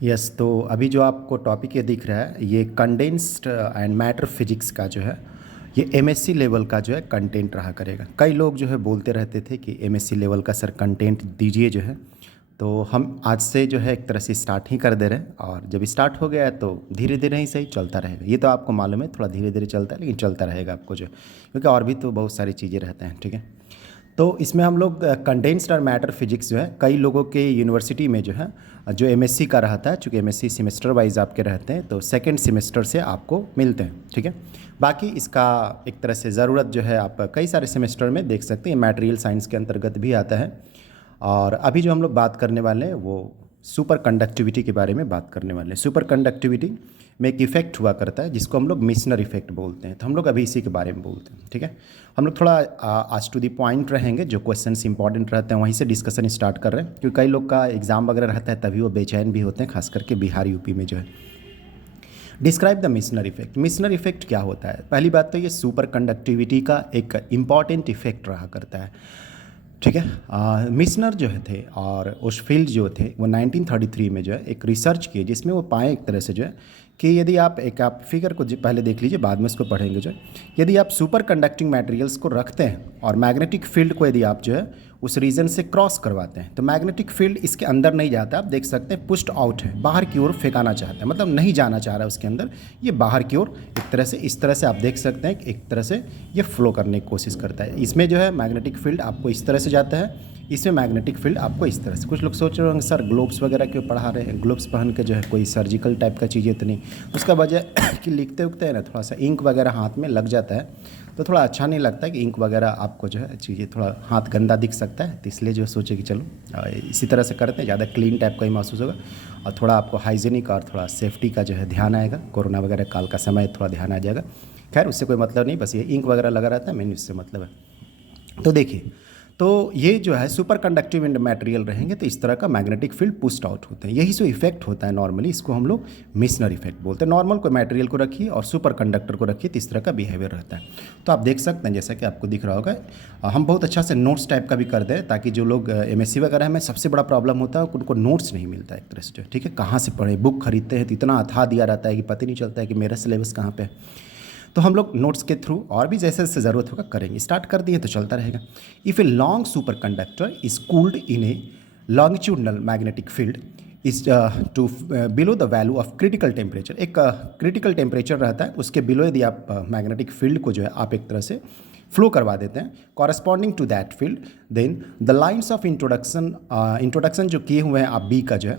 Yes, तो अभी जो आपको टॉपिक ये दिख रहा है ये कंडेंस्ड एंड मैटर फिजिक्स का जो है ये एमएससी लेवल का जो है कंटेंट रहा करेगा। कई लोग जो है बोलते रहते थे कि एमएससी लेवल का सर कंटेंट दीजिए जो है, तो हम आज से जो है एक तरह से स्टार्ट ही कर दे रहे हैं। और जब स्टार्ट हो गया है तो धीरे धीरे ही सही चलता रहेगा। ये तो आपको मालूम है, थोड़ा धीरे धीरे चलता है लेकिन चलता रहेगा आपको जो, क्योंकि और भी तो बहुत सारी चीज़ें रहते हैं। ठीक है, तो इसमें हम लोग कंडेंस्ड और मैटर फिजिक्स जो है कई लोगों के यूनिवर्सिटी में जो है जो एमएससी का रहता है, चूँकि एमएससी सेमेस्टर वाइज आपके रहते हैं तो सेकंड सेमेस्टर से आपको मिलते हैं। ठीक है, बाकी इसका एक तरह से ज़रूरत जो है आप कई सारे सेमेस्टर में देख सकते हैं, मटेरियल साइंस के अंतर्गत भी आता है। और अभी जो हम लोग बात करने वाले हैं वो सुपर कंडक्टिविटी के बारे में बात करने वाले हैं। सुपर कंडक्टिविटी में एक इफेक्ट हुआ करता है जिसको हम लोग मिशनर इफेक्ट बोलते हैं, तो हम लोग अभी इसी के बारे में बोलते हैं। ठीक है, हम लोग थोड़ा आज टू दी पॉइंट रहेंगे, जो क्वेश्चंस इंपॉर्टेंट रहते हैं वहीं से डिस्कशन स्टार्ट कर रहे हैं, क्योंकि कई लोग का एग्जाम वगैरह रहता है तभी वो बेचैन भी होते हैं, खास करके बिहार यूपी में जो है। Describe the Meissner effect. Meissner effect क्या होता है? पहली बात तो ये सुपर कंडक्टिविटी का एक इम्पॉर्टेंट इफेक्ट रहा करता है। ठीक है, मिशनर जो है थे और उस फील्ड जो थे वो 1933 में जो है एक रिसर्च किए, जिसमें वो पाए एक तरह से जो है कि यदि आप फिगर को पहले देख लीजिए, बाद में इसको पढ़ेंगे जो है, यदि आप सुपर कंडक्टिंग मटेरियल्स को रखते हैं और मैग्नेटिक फील्ड को यदि आप जो है उस रीजन से क्रॉस करवाते हैं तो मैग्नेटिक फील्ड इसके अंदर नहीं जाता। आप देख सकते हैं पुश्ड आउट है, बाहर की ओर फेंकाना चाहता है, मतलब नहीं जाना चाह रहा है उसके अंदर, ये बाहर की ओर एक तरह से इस तरह से आप देख सकते हैं एक तरह से ये फ्लो करने की कोशिश करता है। इसमें जो है मैग्नेटिक फील्ड आपको इस तरह से जाता है, इसमें मैग्नेटिक फील्ड आपको इस तरह से। कुछ लोग सोच रहे होंगे सर ग्लोब्स वगैरह क्यों पढ़ा रहे हैं, ग्लोब्स पहन के जो है कोई सर्जिकल टाइप का चीज़ें तो नहीं। उसका वजह कि लिखते उखते हैं ना, थोड़ा सा इंक वगैरह हाथ में लग जाता है तो थोड़ा अच्छा नहीं लगता है कि इंक वगैरह आपको जो है चीज़ें थोड़ा हाथ गंदा दिख सकता है, तो इसलिए जो सोचे कि चलो इसी तरह से करते हैं, ज़्यादा क्लीन टाइप का ही महसूस होगा और थोड़ा आपको हाइजीनिक और थोड़ा सेफ्टी का जो है ध्यान आएगा। कोरोना वगैरह काल का समय थोड़ा ध्यान आ जाएगा। खैर उससे कोई मतलब नहीं, बस ये इंक वगैरह लगा रहता है, मैंने उससे मतलब है। तो देखिए, तो ये जो है सुपर कंडक्टिव मटेरियल रहेंगे तो इस तरह का मैग्नेटिक फील्ड पुस्ट आउट होते हैं। यही जो इफेक्ट होता है नॉर्मली, इसको हम लोग मिशनर इफेक्ट बोलते हैं। नॉर्मल कोई मटेरियल को रखिए और सुपर कंडक्टर को रखिए तो इस तरह का बिहेवियर रहता है। तो आप देख सकते हैं जैसा कि आपको दिख रहा होगा, हम बहुत अच्छा से नोट्स टाइप का भी कर दें ताकि जो लोग एमएससी वगैरह में सबसे बड़ा प्रॉब्लम होता है उनको नोट्स नहीं मिलता है एक तरह से जो। ठीक है, कहाँ से पढ़ें, बुक खरीदते हैं तो इतना अथाह दिया रहता है कि पता नहीं चलता है कि मेरा सिलेबस कहाँ पे है। तो हम लोग नोट्स के थ्रू और भी जैसे जैसे ज़रूरत होगा करेंगे। स्टार्ट कर दिए तो चलता रहेगा। If a long super conductor is cooled in a longitudinal magnetic field is to below the value of critical temperature, एक क्रिटिकल टेम्परेचर रहता है उसके बिलो यदि आप मैग्नेटिक फील्ड को जो है आप एक तरह से फ्लो करवा देते हैं corresponding to that field, then the lines of introduction जो किए हुए हैं आप बी का जो है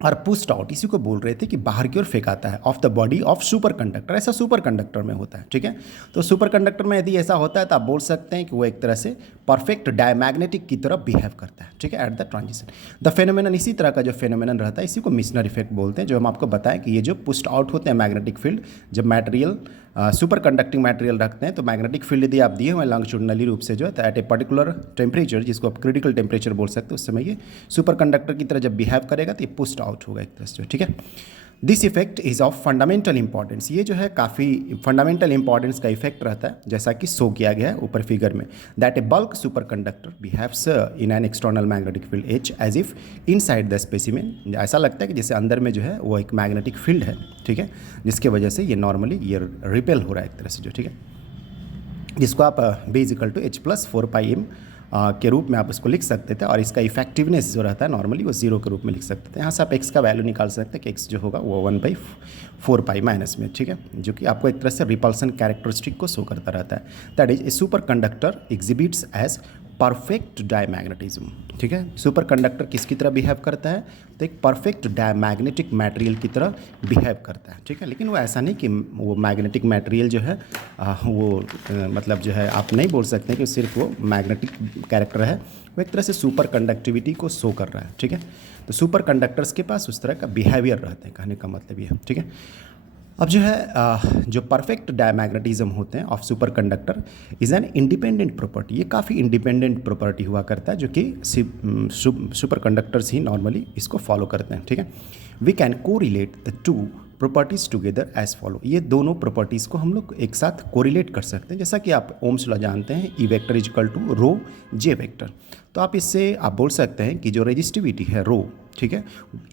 और पुस्ट आउट, इसी को बोल रहे थे कि बाहर की ओर फेंकाता है of the body of super conductor. ऐसा सुपर कंडक्टर में होता है। ठीक है, तो सुपर कंडक्टर में यदि ऐसा होता है तो आप बोल सकते हैं कि वो एक तरह से परफेक्ट डायमैग्नेटिक की तरह बिहेव करता है। ठीक है, at the transition the phenomenon, इसी तरह का जो फेनोमेनन रहता है इसी को मिशनर इफेक्ट बोलते हैं। जो हम आपको बताएं कि ये जो पुस्ट आउट होते हैं मैग्नेटिक फील्ड, जब मटेरियल सुपर कंडक्टिंग मटेरियल रखते हैं तो मैग्नेटिक फील्ड यदि आप दिए हुए हैं लॉन्गिट्यूडनली रूप से जो है तो एट ए पर्टिकुलर टेम्परेचर, जिसको आप क्रिटिकल टेम्परेचर बोल सकते हैं, उस समय ये सुपर कंडक्टर की तरह जब बिहेव करेगा तो ये पुस्ट आउट होगा एक तरह से। ठीक है, this effect is of fundamental importance. ये जो है काफ़ी फंडामेंटल इंपॉर्टेंस का इफेक्ट रहता है, जैसा कि शो किया गया है ऊपर फिगर में, that a bulk super conductor behaves in an external magnetic field H as if inside the specimen. ऐसा लगता है कि जैसे अंदर में जो है वो एक मैग्नेटिक फील्ड है। ठीक है, जिसके वजह से ये नॉर्मली ये रिपेल हो रहा है एक तरह से जो। ठीक है, जिसको आप B is equal to H plus 4πm के रूप में आप उसको लिख सकते थे, और इसका इफेक्टिवनेस जो रहता है नॉर्मली वो 0 के रूप में लिख सकते थे। यहाँ से आप x का वैल्यू निकाल सकते हैं कि x जो होगा वो 1/4π माइनस में। ठीक है, जो कि आपको एक तरह से रिपल्सन कैरेक्टरिस्टिक को शो करता रहता है। That is a super conductor exhibits as perfect diamagnetism. ठीक है, सुपर कंडक्टर किसकी तरह बिहेव करता है तो एक परफेक्ट डायमैग्नेटिक मटेरियल की तरह बिहेव करता है। ठीक है, लेकिन वो ऐसा नहीं कि वो मैग्नेटिक मटेरियल जो है मतलब जो है आप नहीं बोल सकते कि सिर्फ वो मैग्नेटिक कैरेक्टर है, वो एक तरह से सुपर कंडक्टिविटी को शो कर रहा है। ठीक है, तो सुपर कंडक्टर्स के पास उस तरह का बिहेवियर रहता है, कहने का मतलब ये है। ठीक है, अब जो है जो परफेक्ट डायमैग्नेटिज्म होते हैं of super conductor is an independent property. ये काफ़ी इंडिपेंडेंट प्रॉपर्टी हुआ करता है जो कि सुपर कंडक्टर्स ही नॉर्मली इसको फॉलो करते हैं। ठीक है, we can correlate the two properties together as follow. ये दोनों प्रॉपर्टीज़ को हम लोग एक साथ कोरिलेट कर सकते हैं, जैसा कि आप ओम्स लॉ जानते हैं, E vector is equal to rho J vector. तो आप इससे आप बोल सकते हैं कि जो रेजिस्टिविटी है रो, ठीक है,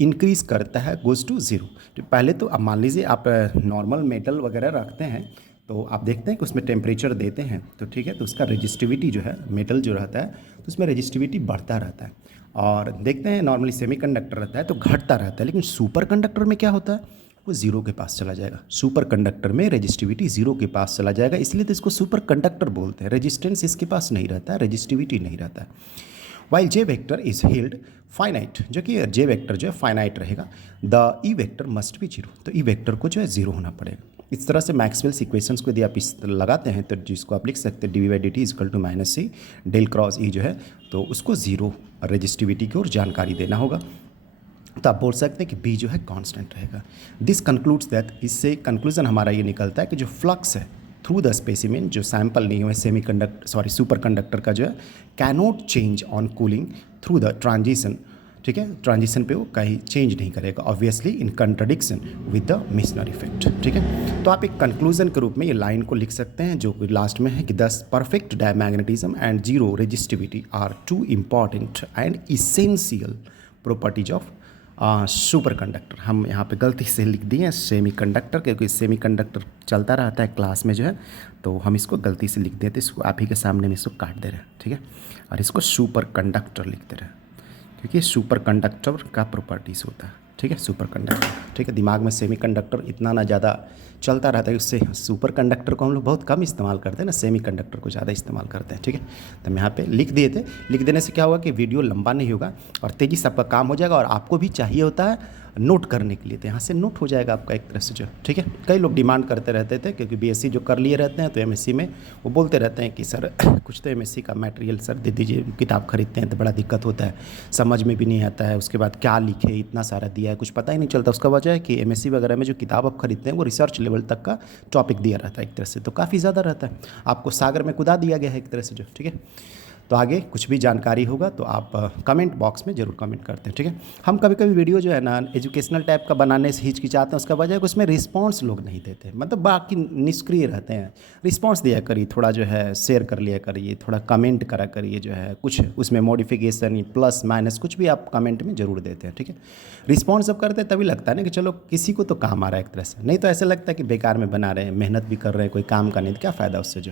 इंक्रीज करता है गोज़ टू ज़ीरो। तो पहले तो अब मान लीजिए आप नॉर्मल मेटल वगैरह रखते हैं तो आप देखते हैं कि उसमें टेम्परेचर देते हैं तो ठीक है, तो उसका रेजिस्टिविटी जो है मेटल जो रहता है तो उसमें रेजिस्टिविटी बढ़ता रहता है। और देखते हैं नॉर्मली सेमीकंडक्टर रहता है तो घटता रहता है, लेकिन सुपर कंडक्टर में क्या होता है, वो ज़ीरो के पास चला जाएगा। सुपर कंडक्टर में रेजिस्टिविटी ज़ीरो के पास चला जाएगा, इसलिए तो इसको सुपर कंडक्टर बोलते हैं। रेजिस्टेंस इसके पास नहीं रहता है, रेजिस्टिविटी नहीं रहता है। While J vector is held finite, जो कि जे वेक्टर जो है फाइनाइट रहेगा, the E vector must be zero, तो ई वेक्टर को जो है ज़ीरो होना पड़ेगा। इस तरह से मैक्सवेल्स इक्वेशंस को यदि आप इस तरह लगाते हैं तो जिसको आप लिख सकते हैं D by D T equal to minus C del cross E जो है, तो उसको ज़ीरो रेजिस्टिविटी की ओर जानकारी देना होगा। तो आप बोल सकते हैं कि बी जो है कांस्टेंट रहेगा। दिस कंक्लूड्स दैट, इससे कंक्लूजन हमारा ये निकलता है कि जो फ्लक्स है थ्रू द स्पेसिमेन, जो सैंपल नहीं हुए सुपर कंडक्टर का जो है, cannot change on cooling through the transition, ठीक है, ट्रांजिशन पे वो कहीं चेंज नहीं करेगा, obviously in contradiction with the Meissner effect, ठीक है। तो आप एक कंक्लूजन के रूप में ये लाइन को लिख सकते हैं जो लास्ट में है कि thus perfect diamagnetism and zero resistivity are two important and essential properties of super conductor. हम यहाँ पे गलती से लिख दिए सेमी कंडक्टर, क्योंकि सेमी कंडक्टर चलता रहता है क्लास में जो है, तो हम इसको गलती से लिख देते, इसको आप ही के सामने में इसको काट दे रहे हैं, ठीक है, और इसको सुपर कंडक्टर लिखते रहे, क्योंकि सुपर कंडक्टर का प्रॉपर्टीज़ होता है, ठीक है, सुपर कंडक्टर, ठीक है। दिमाग में सेमी कंडक्टर इतना ना ज़्यादा चलता रहता है, उससे सुपर कंडक्टर को हम लोग बहुत कम इस्तेमाल करते हैं ना, सेमी कंडक्टर को ज़्यादा इस्तेमाल करते हैं, ठीक है। तो हम यहाँ पे लिख दिए थे, लिख देने से क्या होगा कि वीडियो लंबा नहीं होगा और तेज़ी से आपका काम हो जाएगा, और आपको भी चाहिए होता है नोट करने के लिए, तो यहाँ से नोट हो जाएगा आपका एक तरह से जो, ठीक है। कई लोग डिमांड करते रहते थे, क्योंकि बीएससी जो कर लिए रहते हैं तो एमएससी में वो बोलते रहते हैं कि सर कुछ तो एमएससी का मटेरियल सर दे दीजिए, किताब खरीदते हैं तो बड़ा दिक्कत होता है, समझ में भी नहीं आता है, उसके बाद क्या लिखे, इतना सारा दिया है, कुछ पता ही नहीं चलता। उसका वजह है कि एमएससी वगैरह में जो किताब आप खरीदते हैं वो रिसर्च लेवल तक का टॉपिक दिया रहता है एक तरह से, तो काफ़ी ज़्यादा रहता है, आपको सागर में कुदा दिया गया है एक तरह से जो, ठीक है। तो आगे कुछ भी जानकारी होगा तो आप कमेंट बॉक्स में ज़रूर कमेंट करते हैं, ठीक है। हम कभी कभी वीडियो जो है ना एजुकेशनल टाइप का बनाने से हिचकिचाते हैं, उसका वजह है कि उसमें रिस्पांस लोग नहीं देते, मतलब बाकी निष्क्रिय रहते हैं। रिस्पांस दिया करिए, थोड़ा जो है शेयर कर लिया करिए, थोड़ा कमेंट करा करिए, जो है कुछ उसमें मॉडिफिकेशन प्लस माइनस कुछ भी आप कमेंट में ज़रूर देते हैं, ठीक है। रिस्पॉन्स जब करते हैं तभी लगता है ना कि चलो किसी को तो काम आ रहा है एक तरह से, नहीं तो ऐसा लगता है कि बेकार में बना रहे हैं, मेहनत भी कर रहे हैं, कोई काम का नहीं, तो क्या फ़ायदा उससे जो।